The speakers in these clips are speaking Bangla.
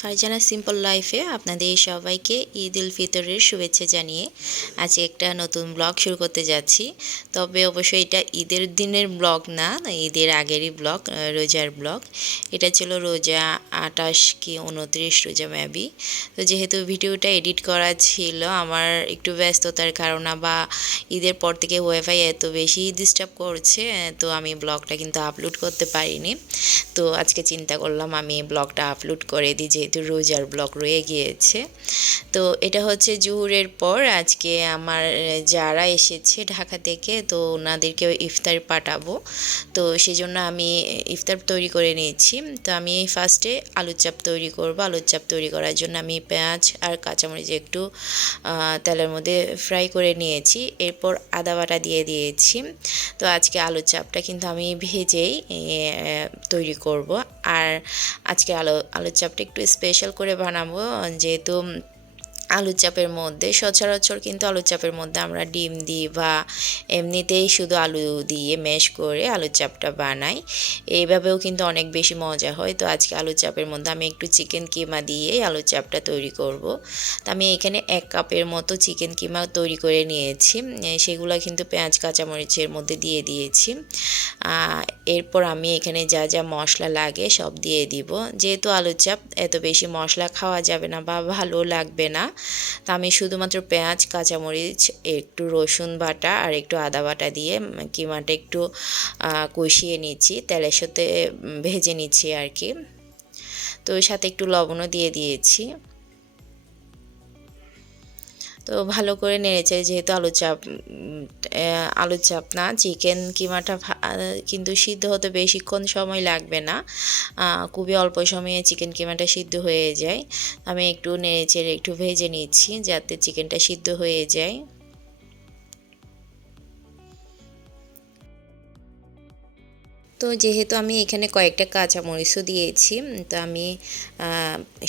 ফারজানা সিম্পল লাইফে আপনাদের সবাইকে ঈদ উল ফিতরের শুভেচ্ছা জানিয়ে আজকে একটা নতুন ব্লগ শুরু করতে যাচ্ছি। তবে অবশ্যই এটা ঈদের দিনের ব্লগ না, ঈদের আগেরই ব্লগ রোজার ব্লগ। এটা ছিল রোজা আটাশ কি উনত্রিশ রোজা ম্যাবি তো যেহেতু ভিডিওটা এডিট করা ছিল, আমার একটু ব্যস্ততার কারণে বা ঈদের পর থেকে ওয়াইফাই এত বেশি ডিস্টার্ব করছে, তো আমি ব্লগটা কিন্তু আপলোড করতে পারিনি। তো আজকে চিন্তা করলাম আমি ব্লগটা আপলোড করে দিই যেহেতু রোজার ব্লক রয়ে গিয়েছে। তো এটা হচ্ছে জুহুরের পর, আজকে আমার যারা এসেছে ঢাকা থেকে, তো ওনাদেরকে ইফতার পাঠাবো। তো সেই জন্য আমি ইফতার তৈরি করে নিয়েছি। তো আমি ফার্স্টে আলুর চাপ তৈরি করব। আলুর চাপ তৈরি করার জন্য আমি পেঁয়াজ আর কাঁচামরিচ একটু তেলের মধ্যে ফ্রাই করে নিয়েছি। এরপর আদা বাটা দিয়ে দিয়েছি। তো আজকে আলুর চাপটা কিন্তু আমি ভেজেই তৈরি করব। আর আজকে আলু, আলুর চাপটা একটু স্পেশাল করে বানাবো যেহেতু আলুর চাপের মধ্যে, সচরাচর কিন্তু আলুর চাপের মধ্যে আমরা ডিম দিই বা এমনিতেই শুধু আলু দিয়ে ম্যাশ করে আলুর চাপটা বানাই। এইভাবেও কিন্তু অনেক বেশি মজা হয়। তো আজকে আলুর চাপের মধ্যে আমি একটু চিকেন কিমা দিয়ে আলুর চাপটা তৈরি করব। তো আমি এখানে এক কাপের মতো চিকেন কিমা তৈরি করে নিয়েছি। সেগুলো কিন্তু পেঁয়াজ, কাঁচামরিচের মধ্যে দিয়ে দিয়েছি। এরপর আমি এখানে যা যা মশলা লাগে সব দিয়ে দিব। যেহেতু আলুর চাপ, এত বেশি মশলা খাওয়া যাবে না বা ভালো লাগবে না। তা আমি শুধুমাত্র পেঁয়াজ, কাঁচামরিচ, একটু রসুন বাটা আর একটু আদা বাটা দিয়ে কিমাটা একটু কষিয়ে নিচ্ছি। তেলের সাথে ভেজে নিচ্ছি আর কি। তো সাথে একটু লবণও দিয়ে দিয়েছি। তো ভালো করে নেড়েছে যেহেতু আলু চাপ আলু চাপ না, চিকেন কিমাটা কিন্তু সিদ্ধ হতে বেশিক্ষণ সময় লাগবে না। খুবই অল্প সময়ে চিকেন কিমাটা সিদ্ধ হয়ে যায়। আমি একটু নেড়েচেড়ে একটু ভেজে নিচ্ছি যাতে চিকেনটা সিদ্ধ হয়ে যায়। তো যেহেতু আমি এখানে কয়েকটা কাঁচামরিচও দিয়েছি তো আমি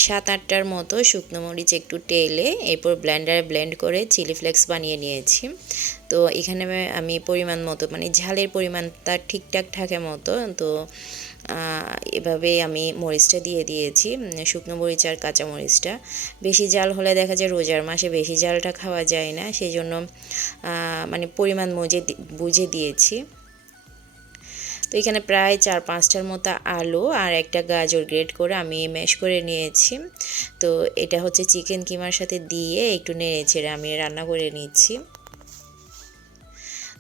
সাত আটটার মতো শুকনো মরিচ একটু টেলে এরপর ব্লেন্ডারে ব্লেন্ড করে চিলি ফ্লেক্স বানিয়ে নিয়েছি। তো এখানে আমি পরিমাণ মতো মানে ঝালের পরিমাণটা ঠিকঠাক থাকে মতো, তো এভাবে আমি মরিচটা দিয়ে দিয়েছি শুকনো মরিচ আর কাঁচা মরিচটা বেশি জাল হলে দেখা যায় রোজার মাসে বেশি জালটা খাওয়া যায় না সেই জন্য মানে পরিমাণ মজে বুঝে দিয়েছি। তো এখানে প্রায় চার পাঁচটার মতো আলু আর একটা গাজর গ্রেট করে আমি ম্যাশ করে নিয়েছি। তো এটা হচ্ছে চিকেন কিমার সাথে দিয়ে একটু নেড়ে ছেড়ে আমি রান্না করে নিচ্ছি।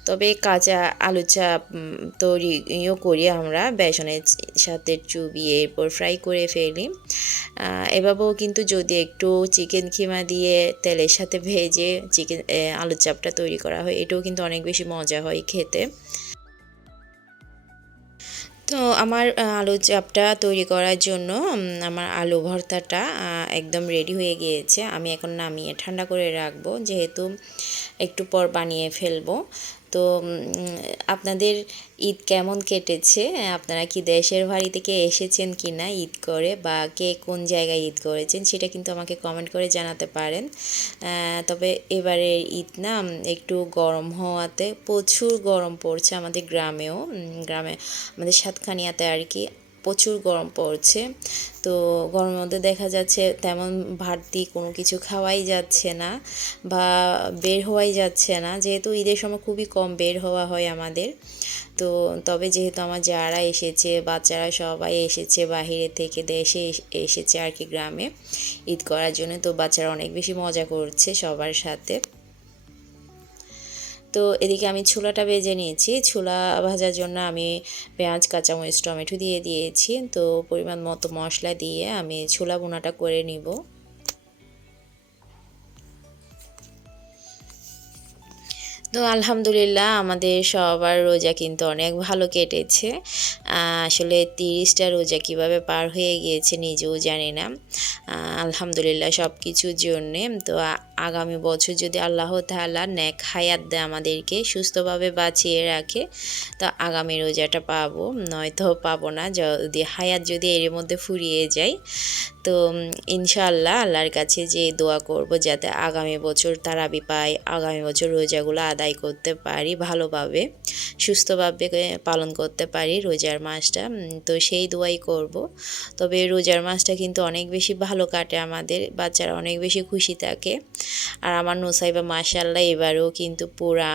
তবে কাঁচা আলু চাপ তৈরিও করি আমরা, বেসনের সাথে চুবিয়ে এরপর ফ্রাই করে ফেলি। এভাবেও কিন্তু যদি একটু চিকেন খিমা দিয়ে তেলের সাথে ভেজে চিকেন আলু চাপটা তৈরি করা হয়, এটাও কিন্তু অনেক বেশি মজা হয় খেতে। তো আমার আলু চাপটা তৈরি করার জন্য আমার আলু ভর্তাটা একদম রেডি হয়ে গিয়েছে। আমি এখন নামিয়ে ঠান্ডা করে রাখব, যেহেতু একটু পর বানিয়ে ফেলব। তো আপনাদের ঈদ কেমন কেটেছে? আপনারা কি দেশের বাড়ি থেকে এসেছেন কি না ঈদ করে? বা কে কোন জায়গায় ঈদ করেছেন? সেটা কিন্তু আমাকে কমেন্ট করে জানাতে পারেন। তবে এবারের ঈদ না একটু গরম হওয়াতে প্রচুর গরম পড়ছে আমাদের গ্রামেও। গ্রামে, আমাদের সাতখানিয়াতে আর কি। প্রচুর গরম পড়ছে। তো গরমের মধ্যে দেখা যাচ্ছে তেমন ভারতি কোনো কিছু খাওয়াই যাচ্ছে না বা বের হওয়াই যাচ্ছে না। যেহেতু ঈদের সময় খুবই কম বের হওয়া হয় আমাদের। তো তবে যেহেতু আমার যারা এসেছে, বাচ্চারা সবাই এসেছে বাহিরে থেকে, দেশে এসেছে আর কি গ্রামে ঈদ করার জন্য, তো বাচ্চারা অনেক বেশি মজা করছে সবার সাথে। তো এদিকে আমি ছোলাটা ভেজে নিয়েছি। ছোলা ভাজার জন্য আমি পেঁয়াজ, কাঁচামরিচ, টমেটো দিয়ে দিয়েছি। তো পরিমাণ মতো মশলা দিয়ে আমি ছোলা বোনাটা করে নিব। তো আলহামদুলিল্লাহ আমাদের সবার রোজা কিন্তু অনেক ভালো কেটেছে। আসলে তিরিশটা রোজা কীভাবে পার হয়ে গিয়েছে নিজেও জানি না। আলহামদুলিল্লাহ সব কিছুর জন্যে। তো আগামী বছর যদি আল্লাহ তাল্লাহ ন্যাক হায়াত দেয় আমাদেরকে, সুস্থভাবে বাঁচিয়ে রাখে, তো আগামী রোজাটা পাবো। নয়তো পাবো না, যদি হায়াত যদি এর মধ্যে ফুরিয়ে যায় তো ইনশাল্লাহ আল্লাহর কাছে যে দোয়া করব যাতে আগামী বছর তারাবি পাই আগামী বছর রোজাগুলো আদায় করতে পারি ভালোভাবে। সুস্থভাবে পালন করতে পারি রোজার মাসটা। তো সেই দোয়াই করব। তবে রোজার মাসটা কিন্তু অনেক বেশি ভালো কাটে আমাদের, বাচ্চারা অনেক বেশি খুশি থাকে। আর আমার নোসাইবা মাসাল্লাহ এবারও কিন্তু পুরা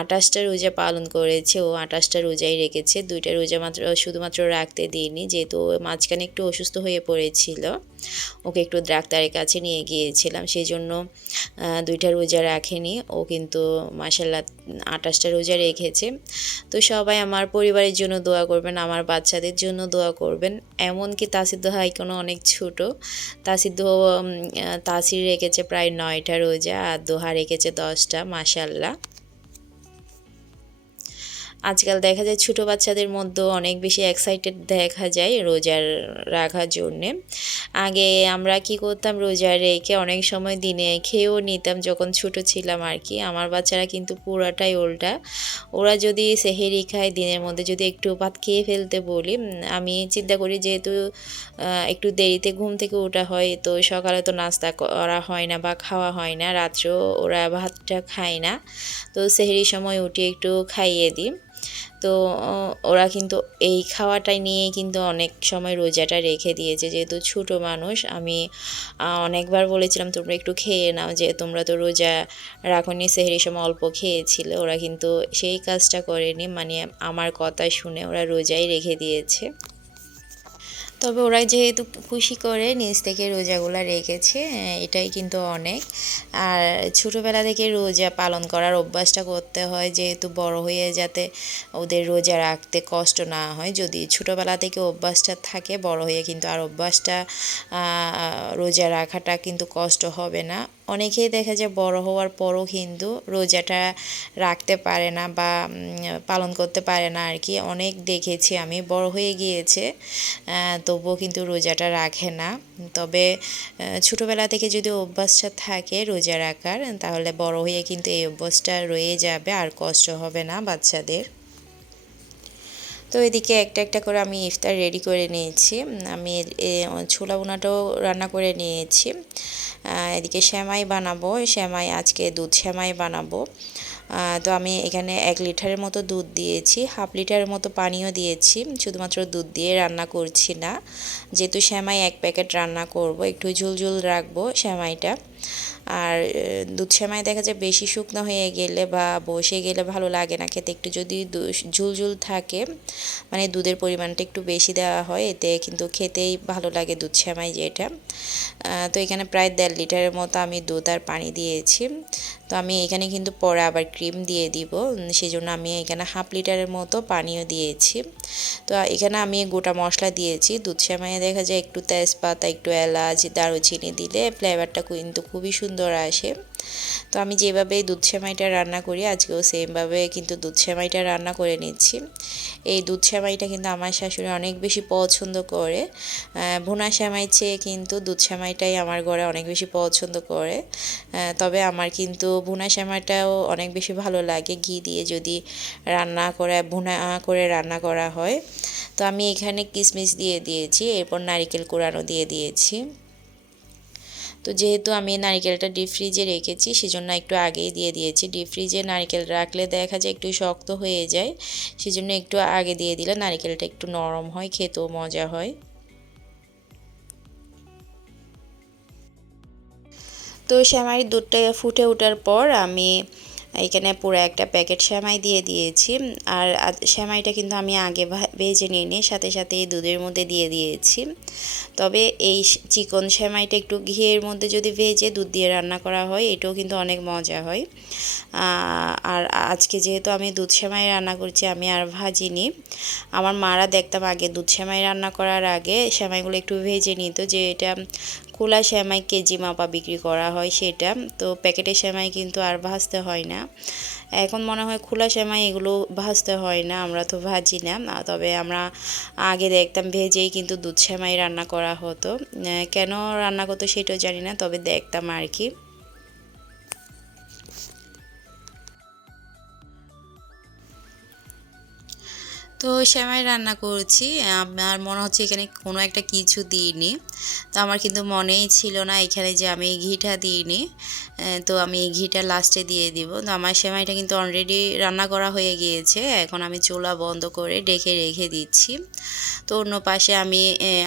আঠাশটা রোজা পালন করেছে। ও আঠাশটা রোজাই রেখেছে। দুইটা রোজা মাত্র, শুধুমাত্র রাখতে দিইনি, যেহেতু মাঝখানে একটু অসুস্থ হয়ে পড়েছিল। ওকে একটু ডাক্তারের কাছে নিয়ে গিয়েছিলাম সেই জন্য দুইটা রোজা রাখেনি। ও কিন্তু মাসাল্লাহ আঠাশটা রোজা রেখেছে। তো সবাই আমার পরিবারের জন্য দোয়া করবেন, আমার বাচ্চাদের জন্য দোয়া করবেন। এমনকি তাসিদ্দ হাই কোনো অনেক ছোট। তাসিদ্দ তাসির রেখেছে প্রায় নয়টা রোজা, আর দোহা রেখেছে দশটা মাসাল্লাহ আজকাল দেখা যায় ছোটো বাচ্চাদের মধ্যেও অনেক বেশি এক্সাইটেড দেখা যায় রোজার রাখার জন্যে। আগে আমরা কি করতাম রোজা রেখে অনেক সময় দিনে খেয়েও নিতাম, যখন ছোট ছিলাম আর কি। আমার বাচ্চারা কিন্তু পুরাটাই উল্টা। ওরা যদি সেহেরি খায়, দিনের মধ্যে যদি একটু ভাত খেয়ে ফেলতে বলি, আমি চিন্তা করি যেহেতু একটু দেরিতে ঘুম থেকে ওঠা হয়, তো সকালে তো নাস্তা করা হয় না বা খাওয়া হয় না, রাত্রেও ওরা ভাতটা খায় না। তো সেহেরির সময় উঠে একটু খাইয়ে দিই। তো ওরা কিন্তু এই খাওয়াটাই নিয়েই কিন্তু অনেক সময় রোজাটা রেখে দিয়েছে। যেহেতু ছোট মানুষ, আমি অনেকবার বলেছিলাম, তোমরা একটু খেয়ে নাও যে, তোমরা তো রোজা রাখনি, সেহেরি সময় অল্প খেয়েছিলে। ওরা কিন্তু সেই কাজটা করেনি। মানে আমার কথা শুনে ওরা রোজাই রেখে দিয়েছে। তবে ওরা যেহেতু খুশি করে নিজ থেকে রোজাগুলো রেখেছে এটাই কিন্তু অনেক। আর ছোটোবেলা থেকে রোজা পালন করার অভ্যাসটা করতে হয়, যেহেতু বড় হয়ে যাতে ওদের রোজা রাখতে কষ্ট না হয়। যদি ছোটোবেলা থেকে অভ্যাসটা থাকে, বড় হয়ে কিন্তু আর অভ্যাসটা রোজা রাখাটা কিন্তু কষ্ট হবে না। অনেকেই দেখা যায় বড় হওয়ার পরও কিন্তু রোজাটা রাখতে পারে না বা পালন করতে পারে না আর কি। অনেক দেখেছি আমি, বড় হয়ে গিয়েছে তবুও কিন্তু রোজাটা রাখে না। তবে ছোটোবেলা থেকে যদি অভ্যাসটা থাকে রোজা রাখার, তাহলে বড় হয়ে কিন্তু এই অভ্যাসটা রয়ে যাবে, আর কষ্ট হবে না বাচ্চাদের। তো এদিকে একটা একটা করে আমি ইফতার রেডি করে নিয়েছি। আমি ছোলা বোনাটাও রান্না করে নিয়েছি। এদিকে শ্যামাই বানাবো। শ্যামাই আজকে দুধ শ্যামাই বানাবো। তো আমি এখানে এক লিটারের মতো দুধ দিয়েছি, হাফ লিটারের মতো পানিও দিয়েছি, শুধুমাত্র দুধ দিয়ে রান্না করছি না। যেহেতু শ্যামাই এক প্যাকেট রান্না করব, একটু ঝুলঝুল রাখব শ্যামাইটা আর দুধ সেমাই দেখা যায় বেশি শুকনো হয়ে গেলে বা বসে গেলে ভালো লাগে না খেতে। একটু যদি ঝুলঝুল থাকে মানে দুধের পরিমাণটা একটু বেশি দেওয়া হয়, এতে কিন্তু খেতেই ভালো লাগে দুধ সেমাই যেটা। তো এখানে প্রায় দেড় লিটারের মতো আমি দুধ আর পানি দিয়েছি। তো আমি এখানে কিন্তু পরে আবার ক্রিম দিয়ে দিব। সেই জন্য আমি এখানে হাফ লিটারের মতো পানিও দিয়েছি। তো এখানে আমি গোটা মশলা দিয়েছি। দুধ সেমাইয়ে দেখা যায় একটু তেজপাতা, একটু এলাচ, দারুচিনি দিলে ফ্লেভারটা কিন্তু খুবই সুন্দর আসে। তো আমি যেভাবে দুধ সেমাইটা রান্না করি, আজকেও সেমভাবে কিন্তু দুধ সেমাইটা রান্না করে নিচ্ছি। এই দুধ সেমাইটা কিন্তু আমার শাশুড়ি অনেক বেশি পছন্দ করে। ভুনা সেমাই চেয়ে কিন্তু দুধ সেমাইটাই আমার ঘরে অনেক বেশি পছন্দ করে। তবে আমার কিন্তু ভুনা সেমাইটাও অনেক বেশি ভালো লাগে ঘি দিয়ে যদি রান্না করে, ভুনা করে রান্না করা হয়। তো আমি এখানে কিশমিশ দিয়ে দিয়েছি, এরপর নারিকেল কোরানো দিয়ে দিয়েছি। তো যেহেতু আমি নারিকেলটা ডিপ ফ্রিজে রেখেছি, সেজন্য একটু আগেই দিয়ে দিয়েছি। ডিপ ফ্রিজে নারিকেল রাখলে দেখা যায় একটু শক্ত হয়ে যায়, সেজন্য একটু আগে দিয়ে দিলে নারিকেলটা একটু নরম হয়, খেতেও মজা হয়। তো শ্যামারির দুধটা ফুটে ওঠার পর আমি এখানে পুরো একটা প্যাকেট শ্যামাই দিয়ে দিয়েছি। আর শ্যামাইটা কিন্তু আমি আগে ভেজে নিয়ে নিয়ে সাথে সাথে এই দুধের মধ্যে দিয়ে দিয়েছি। তবে এই চিকন শ্যামাইটা একটু ঘিয়ের মধ্যে যদি ভেজে দুধ দিয়ে রান্না করা হয়, এটাও কিন্তু অনেক মজা হয়। আর আজকে যেহেতু আমি দুধ শ্যামাই রান্না করছি, আমি আর ভাজিনি। আমার মারা দেখতাম আগে দুধ শ্যামাই রান্না করার আগে শ্যামাইগুলো একটু ভেজে নিত যে এটা খোলা শ্যামাই কেজি মাপা বিক্রি করা হয় সেটা। তো প্যাকেটের শ্যামাই কিন্তু আর ভাজতে হয় না। এখন মনে হয় খোলা শ্যামাই এগুলো ভাজতে হয় না, আমরা তো ভাজি না। তবে আমরা আগে দেখতাম ভেজেই কিন্তু দুধ শ্যামাই রান্না করা হতো। কেন রান্না করতো সেটাও জানি না, তবে দেখতাম আর কি। তো শ্যামাই রান্না করছি। আমার মনে হচ্ছে এখানে কোনো একটা কিছু দিইনি। তো আমার কিন্তু মনেই ছিল না এখানে যে আমি ঘিটা দিইনি। তো আমি ঘিটা লাস্টে দিয়ে দিব। তো আমার সেমাইটা কিন্তু অলরেডি রান্না করা হয়ে গিয়েছে। এখন আমি চুলা বন্ধ করে ডেকে রেখে দিচ্ছি। তো অন্য পাশে আমি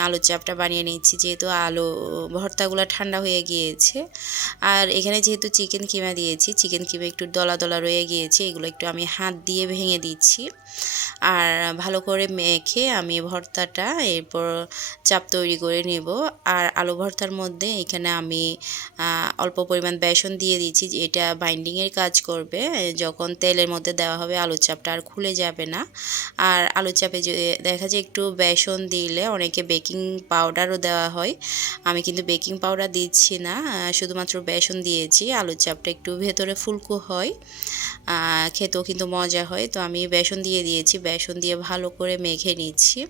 আলুর চাপটা বানিয়ে নিচ্ছি। যেহেতু আলু, ভর্তাগুলো ঠান্ডা হয়ে গিয়েছে। আর এখানে যেহেতু চিকেন কিমা দিয়েছি চিকেন কিমা একটু দলা দলা রয়ে গিয়েছে, এগুলো একটু আমি হাত দিয়ে ভেঙে দিচ্ছি। আর ভালো করে মেখে আমি ভর্তাটা এরপর চাপ তৈরি করে নেব। আর আলু ভর্তার মধ্যে এখানে আমি অল্প পরিমাণ বেসন দিয়ে দিচ্ছি এটা বাইন্ডিংয়ের কাজ করবে। যখন তেলের মধ্যে দেওয়া হবে আলুর চাপটা আর খুলে যাবে না। আর আলুর চাপে দেখা যায় একটু বেসন দিলে অনেকে বেকিং পাউডারও দেওয়া হয়। আমি কিন্তু বেকিং পাউডার দিচ্ছি না শুধুমাত্র বেসন দিয়েছি। আলুর চাপটা একটু ভেতরে ফুলকো হয় খেতেও কিন্তু মজা হয়। তো আমি বেসন দিয়ে দিয়েছি। বেসন দিয়ে ভালো করে মেখে নিচ্ছি।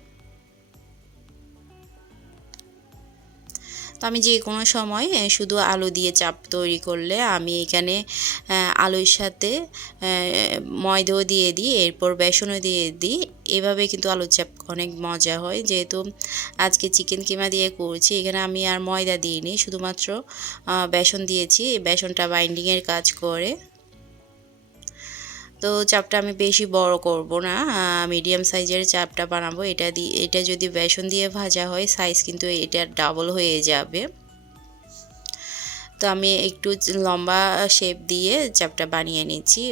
তো আমি যে কোনো সময় শুধু আলু দিয়ে চাপ তৈরি করলে আমি এখানে আলুর সাথে ময়দাও দিয়ে দিই, এরপর বেসনও দিয়ে দিই। এভাবে কিন্তু আলুর চাপ অনেক মজা হয়। যেহেতু আজকে চিকেন কিমা দিয়ে করছি, এখানে আমি আর ময়দা দিইনি। শুধুমাত্র বেসন দিয়েছি। বেসনটা বাইন্ডিংয়ের কাজ করে। তো চাপটা আমি বেশি বড় করব না। মিডিয়াম সাইজের চাপটা বানাবো। এটা দিয়ে এটা যদি বেসন দিয়ে ভাজা হয় সাইজ কিন্তু এটা ডাবল হয়ে যাবে। তো আমি একটু লম্বা শেপ দিয়ে চাপটা বানিয়ে নিচ্ছি।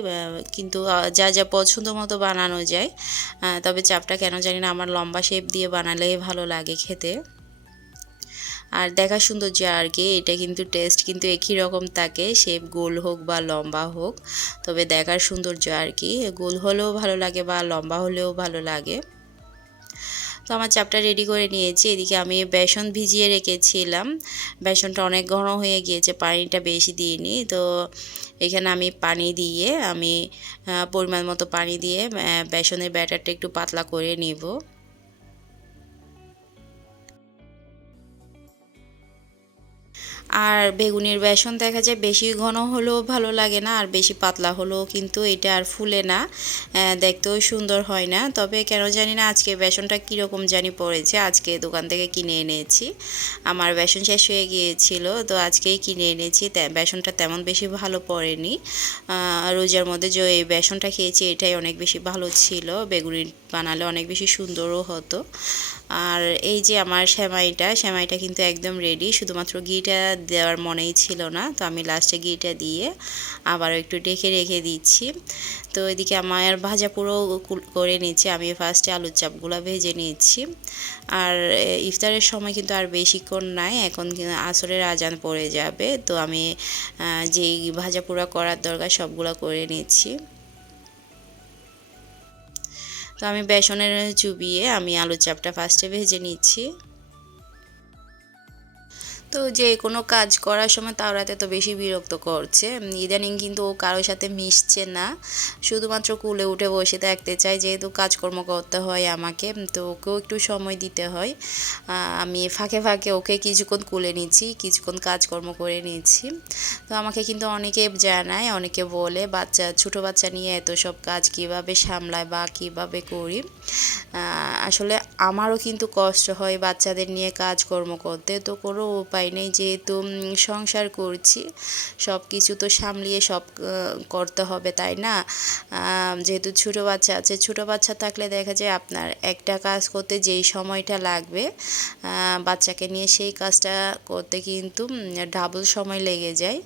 কিন্তু যা যা পছন্দ মতো বানানো যায়। তবে চাপটা কেন জানি না, আমার লম্বা শেপ দিয়ে বানালে ভালো লাগে খেতে। আর দেখা সৌন্দর্য আর কি, এটা কিন্তু টেস্ট কিন্তু একই রকম থাকে শেপ গোল হোক বা লম্বা হোক, তবে দেখার সৌন্দর্য আর কি, গোল হলেও ভালো লাগে বা লম্বা হলেও ভালো লাগে। তো আমার চাপটা রেডি করে নিয়েছি, এদিকে আমি বেসন ভিজিয়ে রেখেছিলাম, বেসনটা অনেক ঘন হয়ে গিয়েছে, পানিটা বেশি দিইনি, তো এখানে আমি পানি দিয়ে, আমি পরিমাণ মতো পানি দিয়ে বেসনের ব্যাটারটা একটু পাতলা করে নিব। আর বেগুনের বেসন দেখা যায় বেশি ঘন হলেও ভালো লাগে না, আর বেশি পাতলা হলেও কিন্তু এটা আর ফুলে না। দেখতেও সুন্দর হয় না। তবে কেন জানি না আজকে বেসনটা কীরকম জানি পড়েছে, আজকে দোকান থেকে কিনে এনেছি। আমার বেসন শেষ হয়ে গিয়েছিল, তো আজকেই কিনে এনেছি। বেসনটা তেমন বেশি ভালো পড়েনি। রোজার মধ্যে যে এই বেসনটা খেয়েছি, এটাই অনেক বেশি ভালো ছিল। বেগুনি বানালে অনেক বেশি সুন্দরও হতো। আর এই যে আমার সেমাইটা সেমাইটা কিন্তু একদম রেডি শুধুমাত্র ঘিটা দেওয়ার মনেই ছিল না। তো আমি লাস্টে ঘিটা দিয়ে আবারও একটু ডেকে রেখে দিচ্ছি। তো এদিকে আমার ভাজা পুরো করে নিচ্ছি। আমি ফার্স্টে আলুর চাপগুলো ভেজে নিচ্ছি। আর ইফতারের সময় কিন্তু আর বেশিক্ষণ নাই। এখন আসরের আজান পড়ে যাবে। তো আমি যেই ভাজা পোড়া করার দরকার সবগুলো করে নিচ্ছি। তো আমি বেসনের চুবিয়ে আমি আলুর চাপটা ফার্স্টে ভেজে নিচ্ছি। তো যে কোনো কাজ করার সময় তাওরাতে তো বেশি বিরক্ত করছে। ইদানিং কিন্তু ও কারোর সাথে মিশছে না। শুধুমাত্র কুলে উঠে বসে থাকতে চায়, যেহেতু কাজকর্ম করতে হয় আমাকে তো ওকেও একটু সময় দিতে হয়। আমি ফাঁকে ফাঁকে ওকে কিছুক্ষণ কুলে নিচ্ছি, কিছুক্ষণ কাজকর্ম করে নিচ্ছি। তো আমাকে কিন্তু অনেকে জানায়, অনেকে বলে, বাচ্চা, ছোটো বাচ্চা নিয়ে এত সব কাজ কীভাবে সামলায় বা কীভাবে করি? আসলে আমারও কিন্তু কষ্ট হয় বাচ্চাদের নিয়ে কাজকর্ম করতে, তো কোনো উপায় উপায় নেই যেহেতু সংসার করছি সব কিছু তো সামলিয়ে সব করতে হবে, তাই না? যেহেতু ছোটো বাচ্চা আছে, ছোটো বাচ্চা থাকলে দেখা যায় আপনার একটা কাজ করতে যেই সময়টা লাগবে বাচ্চাকে নিয়ে সেই কাজটা করতে কিন্তু ডাবল সময় লেগে যায়।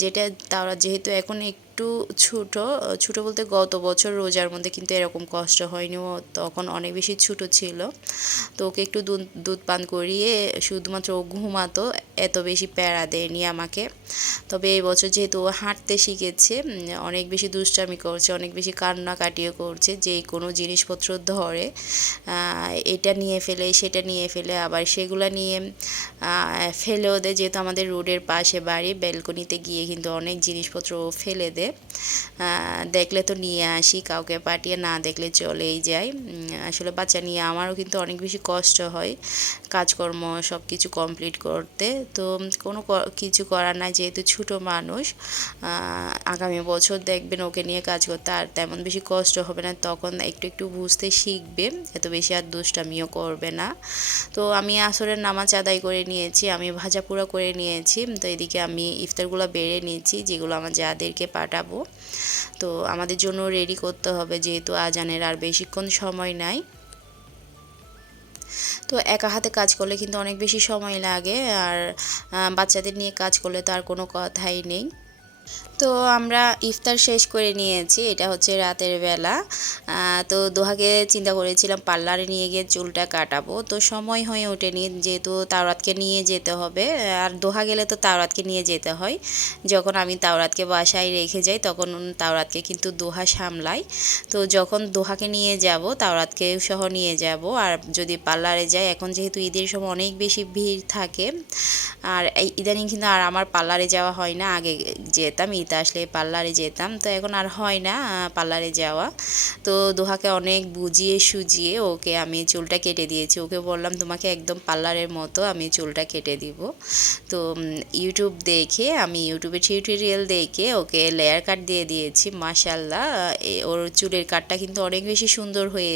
যেটা তারা যেহেতু এখন একটু একটু ছোট ছোট বলতে গত বছর রোজার মধ্যে কিন্তু এরকম কষ্ট হয়নি ও তখন অনেক বেশি ছোট ছিল। তো ওকে একটু দুধ দুধ পান করিয়ে শুধুমাত্র ও ঘুমাতো এত বেশি প্যারা দেয়নি আমাকে। তবে এই বছর যেহেতু ও হাঁটতে শিখেছে অনেক বেশি দুষ্টামি করছে অনেক বেশি কান্নাকাটিও করছে যে কোনো জিনিসপত্র ধরে এটা নিয়ে ফেলে সেটা নিয়ে ফেলে আবার সেগুলো নিয়ে ফেলেও দেয় যেহেতু আমাদের রোডের পাশে বাড়ি ব্যালকনিতে গিয়ে কিন্তু অনেক জিনিসপত্র ফেলে আহ, দেখলে তো নিয়ে আসি কাউকে পাঠিয়ে না দেখলে চলেই উম, আসলে বাচ্চা নিয়ে আমারও কিন্তু অনেক বেশি কষ্ট হয় কাজকর্ম সব কিছু কমপ্লিট করতে। তো কোনো কিছু করার নাই যেহেতু ছোটো মানুষ আগামী বছর দেখবেন ওকে নিয়ে কাজ করতে আর তেমন বেশি কষ্ট হবে না তখন একটু একটু বুঝতে শিখবে এত বেশি আর দুষ্টামিও করবে না। তো আমি আসরের নামাজ আদায় করে নিয়েছি আমি ভাজা পোড়া করে নিয়েছি তো এদিকে আমি ইফতারগুলো বেড়ে নিয়েছি যেগুলো আমার যাদেরকে পাঠাবো তো আমাদের জন্য রেডি করতে হবে যেহেতু আজানের আর বেশিক্ষণ সময় নাই। তো একা হাতে কাজ করলে কিন্তু অনেক বেশি সময় লাগে আর বাচ্চাদের নিয়ে কাজ করলে তো আর কোনো কথাই নেই। তো আমরা ইফতার শেষ করে নিয়েছি, এটা হচ্ছে রাতের বেলা। তো দোহাকে চিন্তা করেছিলাম পার্লারে নিয়ে গিয়ে চুলটা কাটাবো। তো সময় হয়ে ওঠেনি, যেহেতু তাওরাতকে নিয়ে যেতে হবে। আর দোহা গেলে তো তাওরাতকে নিয়ে যেতে হয়। যখন আমি তাওরাতকে বাসায় রেখে যাই, তখন তাওরাতকে কিন্তু দোহা সামলাই। তো যখন দোহাকে নিয়ে যাব, তাওরাতকে সহ নিয়ে যাব। আর যদি পার্লারে যাই, এখন যেহেতু ঈদের সময় অনেক বেশি ভিড় থাকে, আর ইদানিং কিন্তু আর আমার পার্লারে যাওয়া হয় না, আগে যেতাম ঈদ আসলে পার্লারে যেতাম। তো এখন আর হয় না, পার্লারে যাওয়া। তো দোহাকে অনেক বুঝিয়ে সুজিয়ে ওকে আমি চুলটা কেটে দিয়েছি। ওকে বললাম, তোমাকে একদম পার্লারের মতো আমি চুলটা কেটে দিব। তো ইউটিউব দেখে, আমি ইউটিউবে টিউটোরিয়াল দেখে ওকে লেয়ার কাট দিয়ে দিয়েছি। মাশাল্লাহ ওর চুলের কাটটা কিন্তু অনেক বেশি সুন্দর হয়ে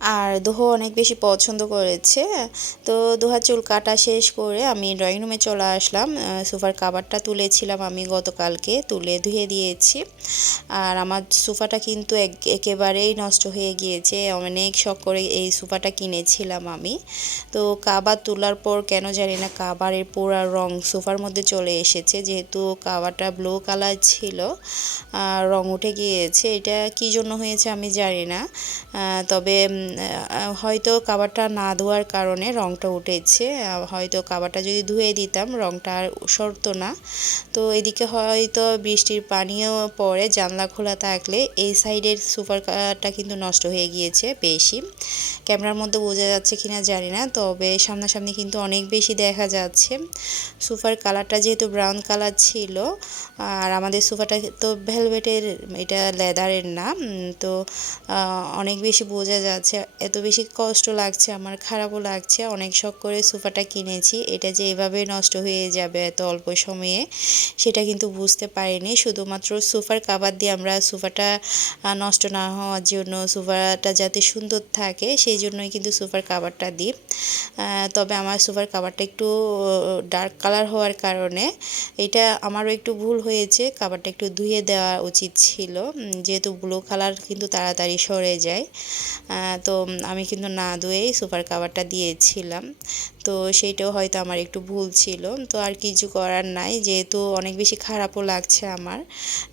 আর দোহো অনেক বেশি পছন্দ করেছে। তো দোহা চুল কাটা শেষ করে আমি ড্রয়িং রুমে চলে আসলাম। সোফার কাভারটা তুলেছিলাম আমি গতকালকে, তুলে ধুয়ে দিয়েছি। আর আমার সোফাটা কিন্তু এক- একেবারেই নষ্ট হয়ে গিয়েছে। অনেক শখ করে এই সোফাটা কিনেছিলাম আমি। তো কাবার তোলার পর কেন জানি না কাবারের পুরা রং সোফার মধ্যে চলে এসেছে। যেহেতু কাবারটা ব্লু কালার ছিল রং উঠে গিয়েছে। এটা কি জন্য হয়েছে আমি জানি না। তবে হয়তো কাবারটা না ধোয়ার কারণে রংটা উঠেছে। হয়তো কাবারটা যদি ধুয়ে দিতাম, রংটা আর সরতো না। তো এদিকে হয়তো বৃষ্টির পানিও পড়ে, জানলা খোলা থাকলে এই সাইডের সুপার কারটা কিন্তু নষ্ট হয়ে গিয়েছে বেশি। ক্যামেরার মধ্যে বোঝা যাচ্ছে কিনা জানি না, তবে সামনাসামনি কিন্তু অনেক বেশি দেখা যাচ্ছে। সোফার কালারটা যেহেতু ব্রাউন কালার ছিল, আর আমাদের সোফাটা তো ভেলভেটের, এটা লেদারের না তো অনেক বেশি বোঝা যাচ্ছে। এত বেশি কষ্ট লাগছে, আমার খারাপও লাগছে, অনেক শখ করে সোফাটা কিনেছি, এটা যে এভাবে নষ্ট হয়ে যাবে এত অল্প সময়ে, সেটা কিন্তু বুঝতে পারিনি। শুধুমাত্র সোফার কাভার দিয়ে আমরা সোফাটা নষ্ট না হওয়ার জন্য সোফাটা যাতে সুন্দর থাকে, সেই জন্যই কিন্তু সোফার কাভারটা দিই। তবে আমার সোফার কাভারটা একটু ডার্ক কালার হওয়ার কারণে, এটা আমারও একটু ভুল হয়েছে কাভারটা একটু ধুয়ে দেওয়া উচিত ছিল যেহেতু ব্লু কালার কিন্তু তাড়াতাড়ি সরে যায়। তো আমি কিন্তু না ধুয়েই সুপার কাভারটা দিয়েছিলাম। তো সেইটাও হয়তো আমার একটু ভুল ছিল। তো আর কিছু করার নাই, যেহেতু অনেক বেশি খারাপও লাগছে আমার।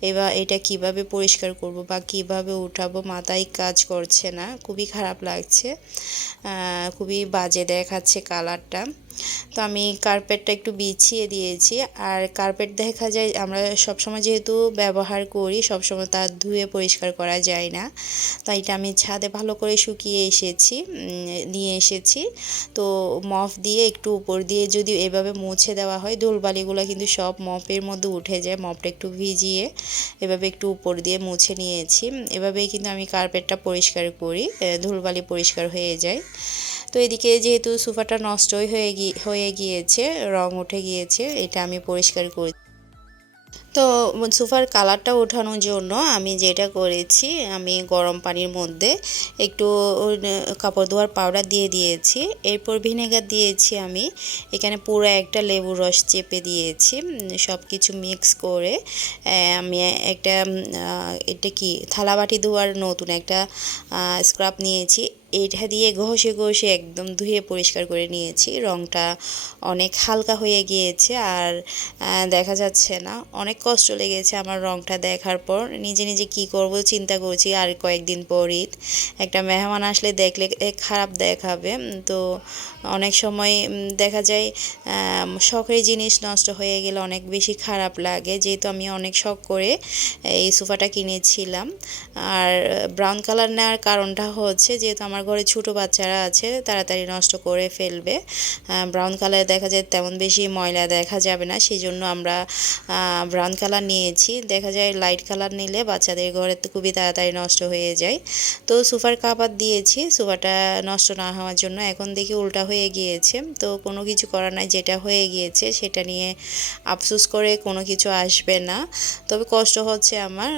এবার এটা কীভাবে পরিষ্কার করব বা কীভাবে উঠাবো মাথায় কাজ করছে না, খুবই খারাপ লাগছে। খুবই বাজে দেখাচ্ছে কালারটা তো আমি কার্পেটটা একটু বিছিয়ে দিয়েছি। আর কার্পেট দেখা যায় আমরা সবসময় যেহেতু ব্যবহার করি, সবসময় তা ধুয়ে পরিষ্কার করা যায় না। তাই এটা আমি ছাদে ভালো করে শুকিয়ে এসেছি নিয়ে এসেছি। তো মফ দিয়ে একটু উপর দিয়ে যদি এভাবে মুছে দেওয়া হয়, ধুলবালিগুলো কিন্তু সব মপের মধ্যে উঠে যায়। মপটা একটু ভিজিয়ে এভাবে একটু উপর দিয়ে মুছে নিয়েছি। এভাবেই কিন্তু আমি কার্পেটটা পরিষ্কার করি ধুলবালি পরিষ্কার হয়ে যায়। তো এদিকে যেহেতু সোফাটা নষ্টই হয়ে গিয়ে, হয়ে গিয়েছে, রং উঠে গিয়েছে, এটা আমি পরিষ্কার করি। তো সোফার কালারটা ওঠানোর জন্য আমি যেটা করেছি, আমি গরম পানির মধ্যে একটু কাপড় ধোয়ার পাউডার দিয়ে দিয়েছি। এরপর ভিনেগার দিয়েছি আমি, এখানে পুরো একটা লেবুর রস চেপে দিয়েছি সব কিছু মিক্স করে আমি একটা এটা কি, থালাবাটি ধোয়ার নতুন একটা স্ক্রাব নিয়েছি। এটা দিয়ে ঘষে ঘষে একদম ধুয়ে পরিষ্কার করে নিয়েছি। রংটা অনেক হালকা হয়ে গিয়েছে আর দেখা যাচ্ছে না। অনেক কষ্ট লেগেছে আমার রংটা দেখার পর। নিজে নিজে কি করব চিন্তা করছি আর কয়েকদিন পর একটা মেহমান আসলে দেখলে খারাপ দেখাবে। তো অনেক সময় দেখা যায় শখের জিনিস নষ্ট হয়ে গেলে অনেক বেশি খারাপ লাগে। যেহেতু আমি অনেক শখ করে এই সোফাটা কিনেছিলাম। আর ব্রাউন কালার নেওয়ার কারণটা হচ্ছে যেহেতু আমার ঘরে ছোট বাচ্চারা আছে, তাড়াতাড়ি নষ্ট করে ফেলবে। ব্রাউন কালার দেখা যায় তেমন বেশি ময়লা দেখা যাবে না সেই জন্য আমরা ব্রাউন কালার নিয়েছি। দেখা যায় লাইট কালার নিলে বাচ্চাদের ঘরে তো খুবই তাড়াতাড়ি নষ্ট হয়ে যায়। তো সুপার কাভার দিয়েছি, সুপারটা নষ্ট না হওয়ার জন্য এখন দেখি উল্টা হয়ে গিয়েছে। তো কোনো কিছু করার নাই, যেটা হয়ে গিয়েছে সেটা নিয়ে আফসোস করে কোনো কিছু আসবে না। তবে কষ্ট হচ্ছে আমার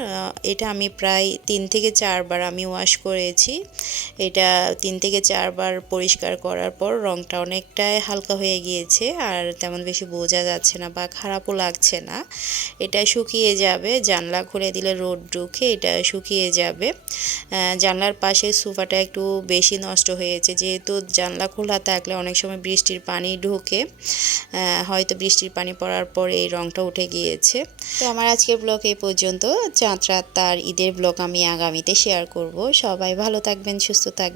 এটা আমি প্রায় তিন থেকে চারবার আমি ওয়াশ করেছি। এটা তিন থেকে চারবার পরিষ্কার করার পর রঙটা অনেকটাই হালকা হয়ে গিয়েছে আর তেমন বেশি বোঝা যাচ্ছে না বা খারাপও লাগছে না। এটা শুকিয়ে যাবে, জানলা খুলে দিলে রোদ ঢুকে এটা শুকিয়ে যাবে। জানলার পাশে সোফাটা একটু বেশি নষ্ট হয়েছে, যেহেতু জানলা খোলা থাকলে অনেক সময় বৃষ্টির পানি ঢুকে। হয়তো বৃষ্টির পানি পড়ার পর এই রঙটা উঠে গিয়েছে। তো আমার আজকের ব্লগ এই পর্যন্ত। চাঁদ রাত তার ঈদের ব্লগ আমি আগামীতে শেয়ার করব। সবাই ভালো থাকবেন, সুস্থ